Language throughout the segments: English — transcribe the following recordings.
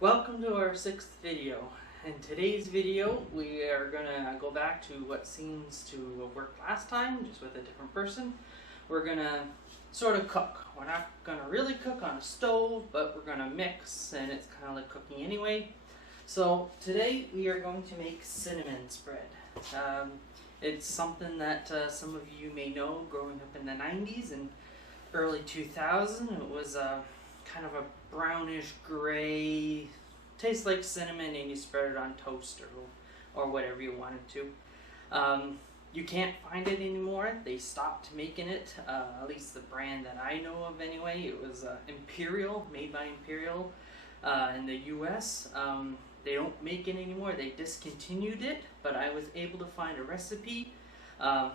Welcome to our 6th video. In today's video, we are going to go back to what seems to have worked last time, just with a different person. We're going to sort of cook. We're not going to really cook on a stove, but we're going to mix, and it's kind of like cooking anyway. So today we are going to make cinnamon spread. It's something that some of you may know growing up in the 90s and early 2000s. It was kind of a brownish gray, tastes like cinnamon, and you spread it on toast or whatever you wanted to. You can't find it anymore. They stopped making it, at least the brand that I know of anyway. It was Imperial, made by Imperial in the US. They don't make it anymore. They discontinued it, but I was able to find a recipe and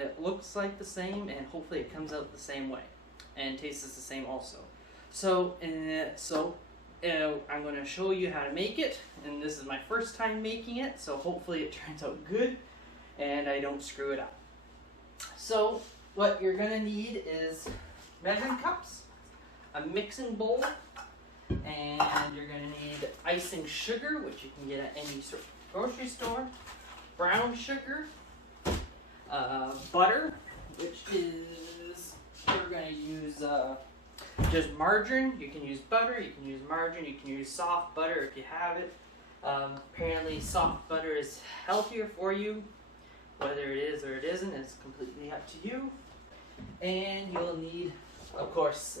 it looks like the same, and hopefully it comes out the same way and tastes the same also. So I'm going to show you how to make it, and this is my first time making it, so hopefully it turns out good and I don't screw it up. So what you're going to need is measuring cups, a mixing bowl, and you're going to need icing sugar, which you can get at any grocery store, brown sugar, butter, which is, we're going to use just margarine. You can use butter, you can use margarine, you can use soft butter if you have it. Apparently soft butter is healthier for you. Whether it is or it isn't is completely up to you. And you'll need, of course,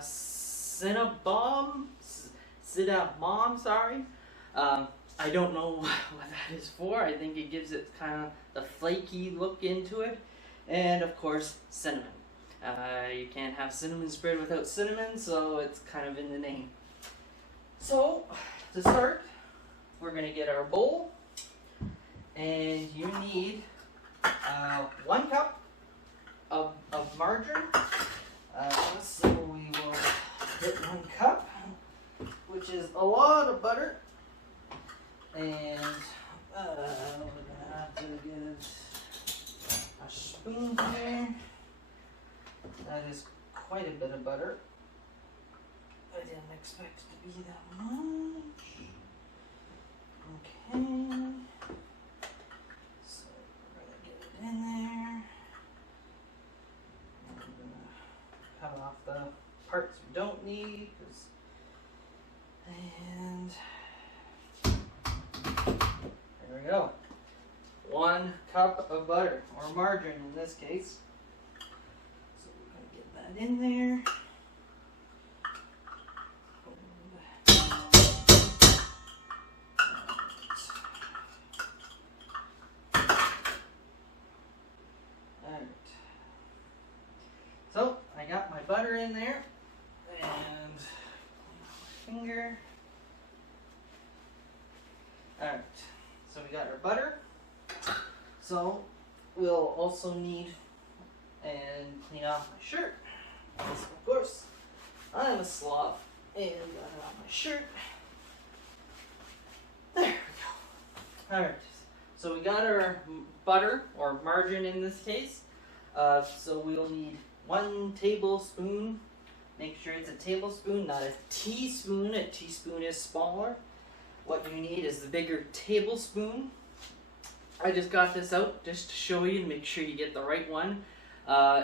cinnamon, sorry. I don't know what that is for. I think it gives it kind of the flaky look into it. And of course, cinnamon. You can't have cinnamon spread without cinnamon, so it's kind of in the name. So, to start, we're going to get our bowl, and you need 1 cup of margarine. So we will get 1 cup, which is a lot of butter, and we're going to have to get a spoon here. That is quite a bit of butter. I didn't expect it to be that much. Okay. So we're going to get it in there. I'm going to cut off the parts we don't need. And there we go. 1 cup of butter, or margarine in this case. In there. Alright. So I got my butter in there, and my finger. Alright. So we got our butter. So we'll also need and clean off my shirt. Because of course, I'm a sloth, and I got my shirt. There we go. Alright, so we got our butter, or margarine in this case. So we'll need 1 tablespoon. Make sure it's a tablespoon, not a teaspoon. A teaspoon is smaller. What you need is the bigger tablespoon. I just got this out just to show you, to make sure you get the right one.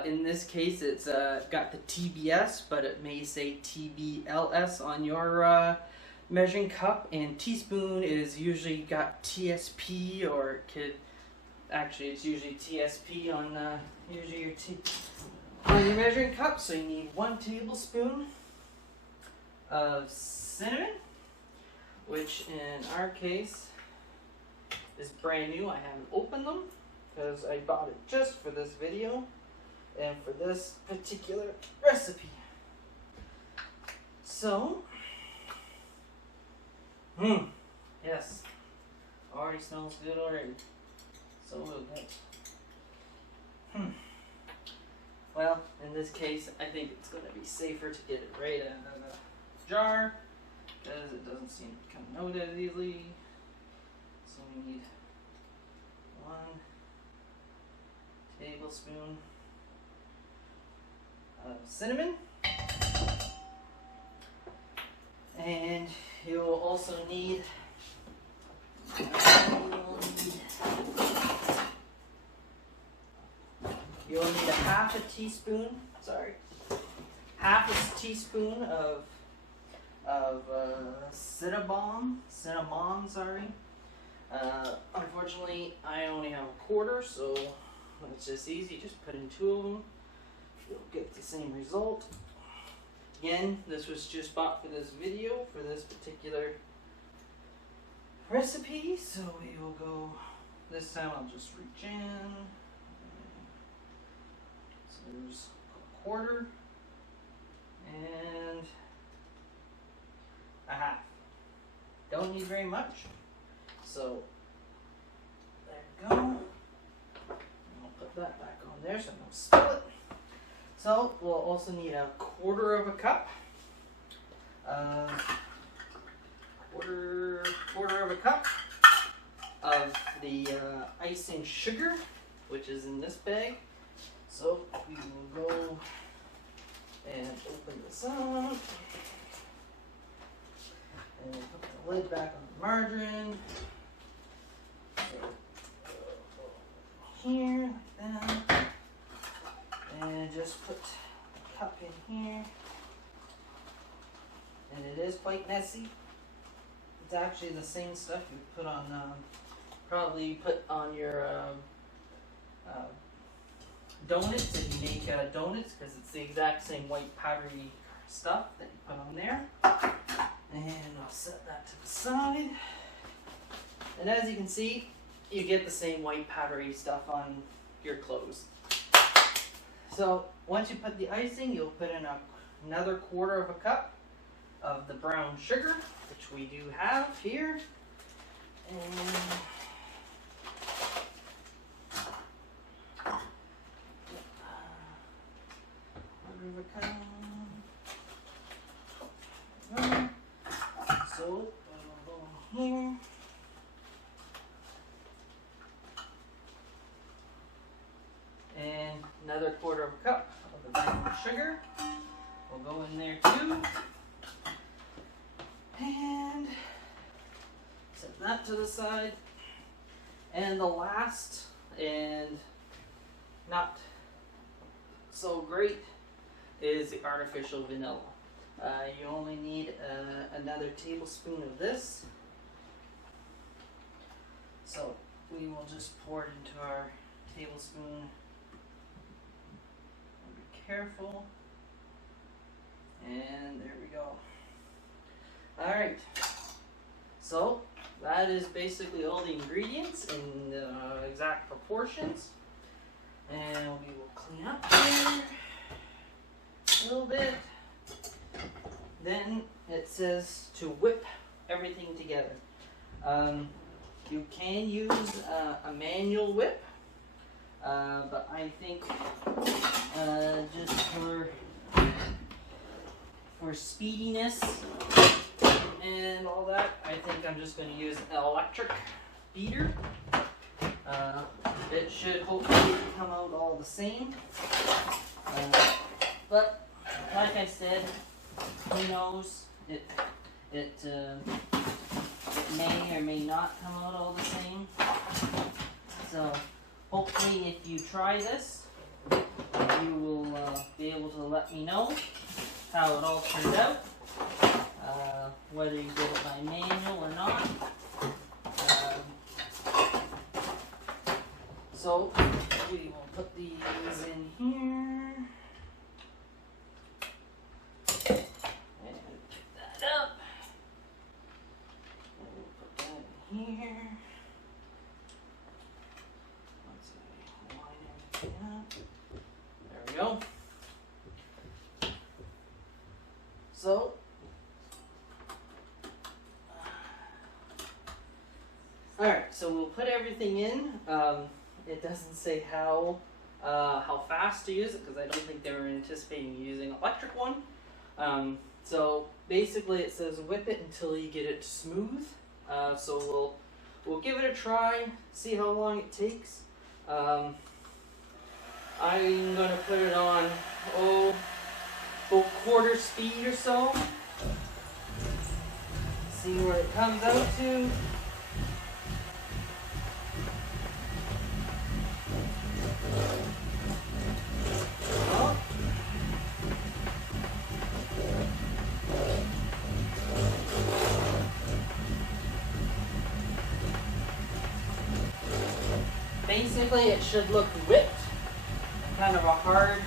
In this case, it's got the TBS, but it may say TBLS on your measuring cup, and teaspoon is usually got TSP, or it could, actually it's usually TSP on usually on your measuring cup. So you need 1 tablespoon of cinnamon, which in our case is brand new. I haven't opened them because I bought it just for this video and for this particular recipe. So, yes, already smells good already. So good. Well, in this case, I think it's going to be safer to get it right out of the jar, because it doesn't seem to come out as easily. So we need 1 tablespoon of cinnamon, And you'll also need you'll need a half a teaspoon of cinnamon. Unfortunately, I only have a quarter, so it's just easy. Just put in 2 of them. You'll get the same result. Again, this was just bought for this video, for this particular recipe. So we will go, this time I'll just reach in. So there's a quarter and a half. Don't need very much. So there we go. I'll put that back on there so I don't spill it. So we'll also need a quarter of a cup. Quarter of a cup of the icing sugar, which is in this bag. So we will go and open this up. And we'll put the lid back on the margarine. So, here, like that. And just put the cup in here. And it is quite messy. It's actually the same stuff you put on, probably put on your donuts if you make donuts, because it's the exact same white powdery stuff that you put on there. And I'll set that to the side. And as you can see, you get the same white powdery stuff on your clothes. So once you put the icing, you'll put in another quarter of a cup of the brown sugar, which we do have here. And quarter of a cup. So it'll go here. And another quarter of a cup of the brown sugar will go in there too. And set that to the side. And the last and not so great is the artificial vanilla. You only need another tablespoon of this. So we will just pour it into our tablespoon. Be careful. And there we go. Alright. So that is basically all the ingredients in the exact proportions. And we will clean up here a little bit. Then it says to whip everything together. You can use a manual whip, but I think just for speediness and all that, I think I'm just going to use an electric beater. It should hopefully come out all the same. But like I said, who knows? It may or may not come out all the same. So hopefully, if you try this, you will be able to let me know how it all turned out. Whether you did it by manual or not. So we will put these in here. And pick that up. And we'll put that in here. Once I line everything up. There we go. So alright, so we'll put everything in. It doesn't say how fast to use it, because I don't think they were anticipating using an electric one. So basically it says whip it until you get it smooth. So we'll give it a try, see how long it takes. I'm going to put it on, about quarter speed or so. see what it comes out to. Basically, it should look whipped, kind of a hard.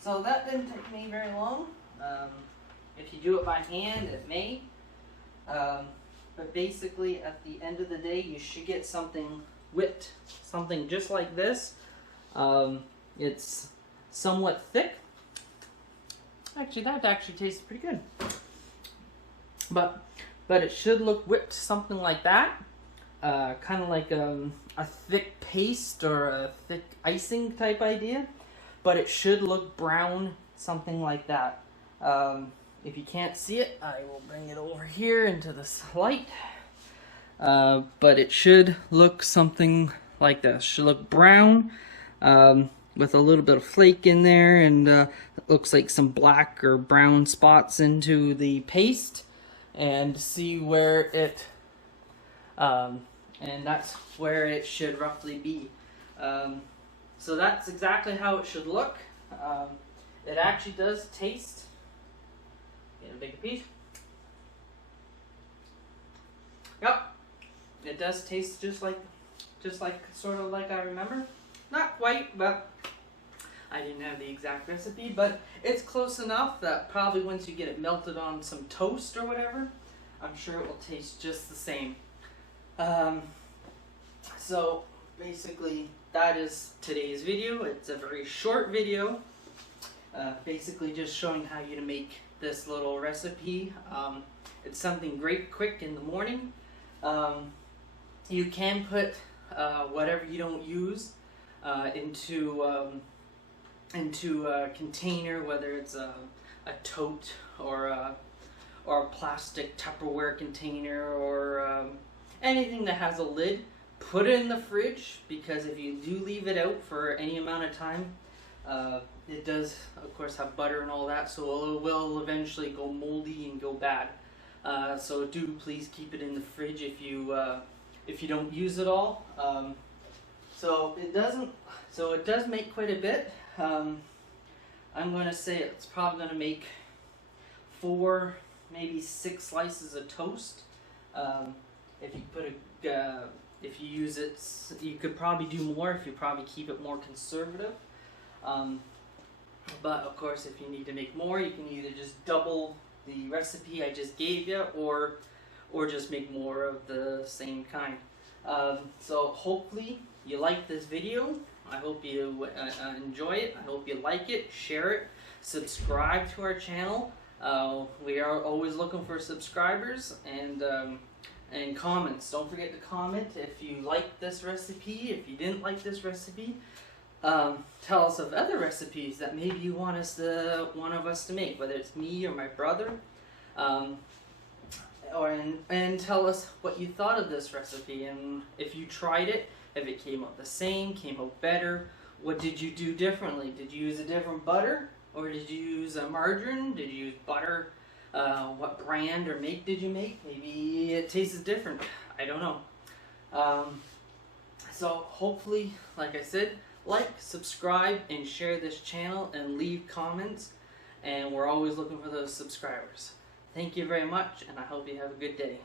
So that didn't take me very long. If you do it by hand, it may. But basically, at the end of the day, you should get something whipped, something just like this. It's somewhat thick. Actually, that actually tastes pretty good. But it should look whipped, something like that. Kind of like a thick paste or a thick icing type idea. But it should look brown, something like that. If you can't see it, I will bring it over here into this light. But it should look something like this. Should look brown with a little bit of flake in there, and it looks like some black or brown spots into the paste. And see where it, and that's where it should roughly be. So that's exactly how it should look. It actually does taste. Get a bigger piece. Yep, it does taste just like sort of like I remember. Not quite, but I didn't have the exact recipe, but it's close enough that probably once you get it melted on some toast or whatever, I'm sure it will taste just the same. So basically that is today's video. It's a very short video, basically just showing how you to make this little recipe. It's something great quick in the morning. You can put whatever you don't use into a container, whether it's a tote or a plastic Tupperware container or anything that has a lid. Put it in the fridge, because if you do leave it out for any amount of time, it does of course have butter and all that, so it will eventually go moldy and go bad. So do please keep it in the fridge if you don't use it all. So it does make quite a bit. I'm going to say it's probably going to make 4, maybe 6 slices of toast. If you put if you use it, you could probably do more if you probably keep it more conservative. But of course, if you need to make more, you can either just double the recipe I just gave you, or just make more of the same kind. So hopefully you like this video. I hope you enjoy it. I hope you like it, share it, subscribe to our channel. We are always looking for subscribers, and comments. Don't forget to comment if you like this recipe. If you didn't like this recipe, tell us of other recipes that maybe you want one of us to make, whether it's me or my brother. And tell us what you thought of this recipe, and if you tried it, if it came out the same, came out better, what did you do differently? Did you use a different butter, or did you use a margarine? Did you use butter? What brand or make did you make? Maybe it tastes different. I don't know. So hopefully, like I said, like, subscribe, and share this channel, and leave comments, and we're always looking for those subscribers. Thank you very much, and I hope you have a good day.